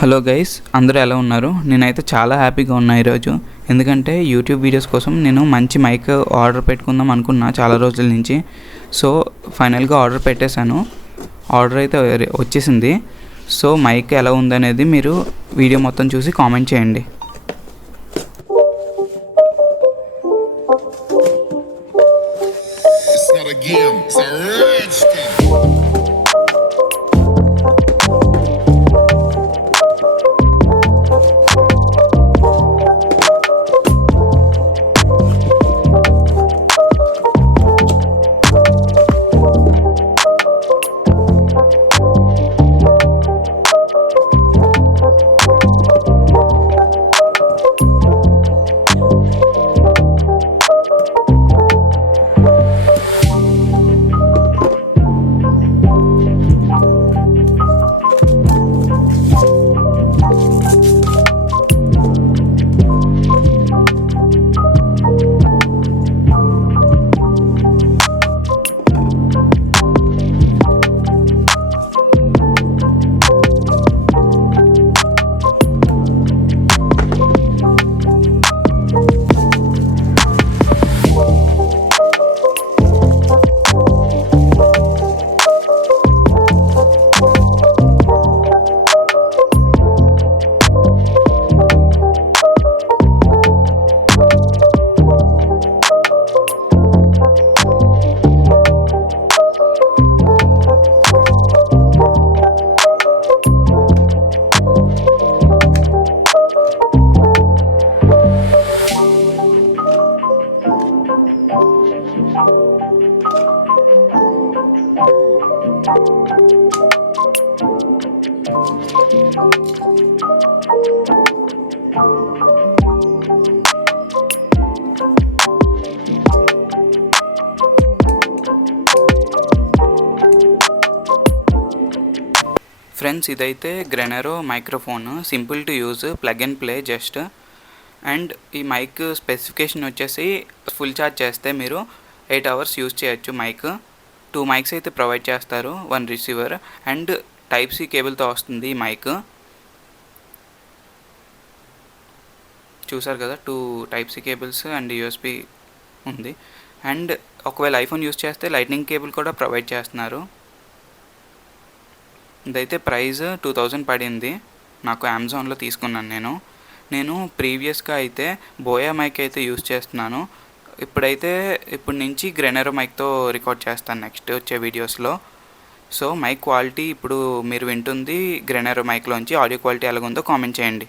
Hello guys, అందరూ ఎలా ఉన్నారు? నేనైతే చాలా హ్యాపీగా ఉన్నా ఈరోజు. ఎందుకంటే యూట్యూబ్ వీడియోస్ కోసం నేను మంచి మైక్ ఆర్డర్ పెట్టుకుందాం అనుకున్నా చాలా రోజుల నుంచి. సో ఫైనల్గా ఆర్డర్ పెట్టేశాను. ఆర్డర్ అయితే వచ్చేసింది. సో మైక్ ఎలా ఉందనేది మీరు వీడియో మొత్తం చూసి కామెంట్ చేయండి. ఫ్రెండ్స్, ఇదైతే గ్రెనెరో microphone, simple to use, plug and play just. And ఈ మైక్ స్పెసిఫికేషన్ వచ్చేసి ఫుల్ ఛార్జ్ చేస్తే మీరు 8 hours యూజ్ చేయొచ్చు. మైక్ 2 మైక్స్ అయితే ప్రొవైడ్ చేస్తారు, 1 రిసీవర్ అండ్ టైప్ సి కేబుల్తో వస్తుంది ఈ మైక్. చూసారు కదా, 2 type C cables and USB ఉంది. అండ్ ఒకవేళ ఐఫోన్ యూజ్ చేస్తే లైట్నింగ్ కేబుల్ కూడా ప్రొవైడ్ చేస్తున్నారు. ఇదైతే ప్రైస్ 2000 పడింది. నాకు అమెజాన్లో తీసుకున్నాను. నేను ప్రీవియస్గా అయితే బోయా మైక్ అయితే యూజ్ చేస్తున్నాను. ఇప్పటి నుంచి గ్రెనెరో మైక్తో రికార్డ్ చేస్తాను నెక్స్ట్ వచ్చే వీడియోస్లో. సో మైక్ క్వాలిటీ ఇప్పుడు మీరు వింటుంది గ్రెనెరో మైక్లోంచి. ఆడియో క్వాలిటీ ఎలాగుందో కామెంట్ చేయండి.